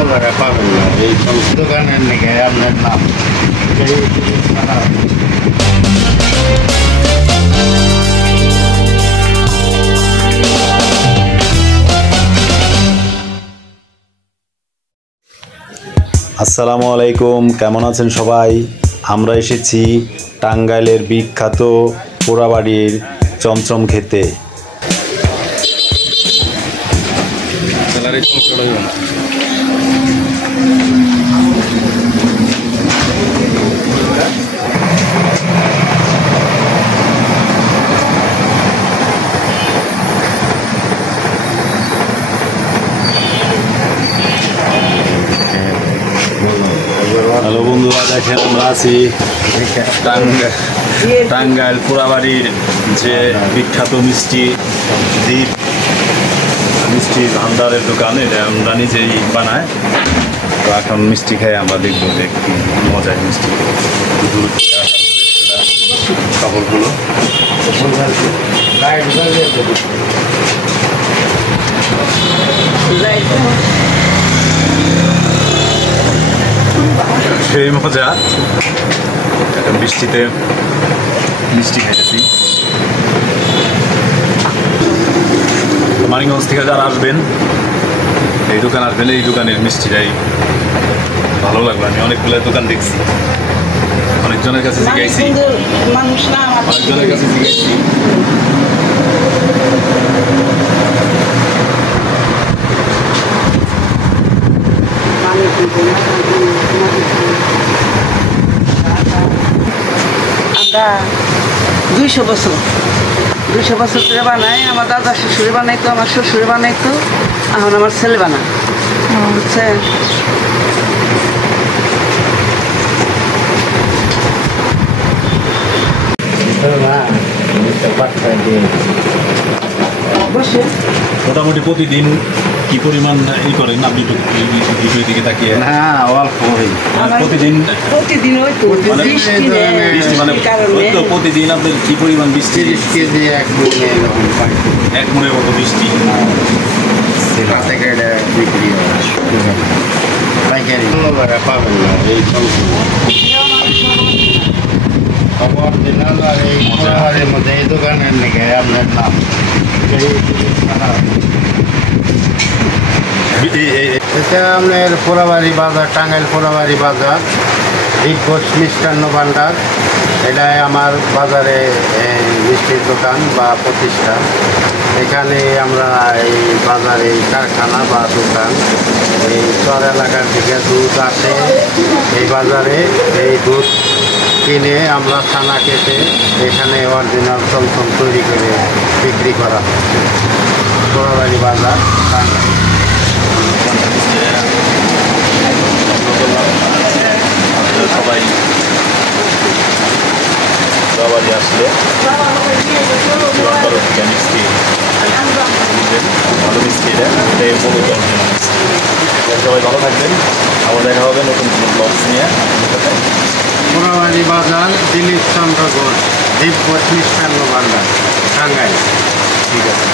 কোনো জায়গায় পাবেন না। এই সব দোকানের নাকি আপনার নাম আসসালামু আলাইকুম, কেমন আছেন সবাই? আমরা এসেছি টাঙ্গাইলের বিখ্যাত পোড়াবাড়ির চমচম খেতে। হ্যালো বন্ধুরা, দেখেন আমরা আছি টাঙ্গাইল পোড়াবাড়ির যে বিখ্যাত মিষ্টি দ্বীপ মিষ্টি ভান্ডারের দোকান। এটা আমরা নিজেই বানায়। তো এখন মিষ্টি খাই, আমরা দেখবো যে কি মজার মিষ্টি। কাপড়গুলো সেই মজা। এখন বৃষ্টিতে মিষ্টি খাইতেছি। মানিকগঞ্জ থেকে যারা আসবেন, এই দোকান আসবেন, এই দোকানের মিষ্টিটাই ভালো লাগলো। আমি অনেকগুলো দোকান দেখছি, অনেকজনের কাছে জিজ্ঞাসি, অনেকজনের কাছে জিজ্ঞাসি। আমরা 200 বছর ধরে বানাই। আমার দাদা শ্বশুরে বানাইতো, আমার শ্বশুরে বানাইতো, এখন আমার ছেলে বানায়, বুঝছেন? বসে মোটামুটি প্রতিদিন কি পরিমাণ ই করেন আপনি ভিডিও দিকে তাকিয়ে? না, অল্প প্রতিদিন ওই তো বৃষ্টি মানে তো প্রতিদিন আপনার কি পরিমাণ বৃষ্টি? 30 কেজি এক মনে এরকম পাই। এক মনের মতো বৃষ্টি হাতে কেটে বিক্রি হয় পাইকারি। কোনো জায়গায় পাবেন না এই সব অরিজিনাল। আর এই পোড়াবাড়ির মধ্যে এই দোকানের নাকি আপনার নাম এটা আপনার পোড়াবাড়ি বাজার, টাঙ্গাইল পোড়াবাড়ি বাজার, বিঘোষ মিষ্টান্ন ভান্ডার। এটাই আমার বাজারে মিষ্টির দোকান বা প্রতিষ্ঠান। এখানে আমরা এই বাজারে কারখানা বা দোকান, এই চর এলাকার থেকে দুধ আসে এই বাজারে। এই দুধ কিনে আমরা ছানা কেটে এখানে অরিজিনাল চমচম তৈরি করে বিক্রি করা হয়। পোড়াবাড়ি বাজার, টাঙ্গাইল। সবাই পোড়াবাড়ি আসলে মিষ্টি ভালো মিষ্টি, এটাই মূলত সবাই ভালো থাকবেন। আবার দেখা হবে নতুন কোনো ব্লগস নিয়ে। পোড়াবাড়ি বাজার, দিলীপ চন্দ্র ঘোষ, বিঘোষ মিষ্টান্ন ভান্ডার, টাঙ্গাইল। ঠিক আছে।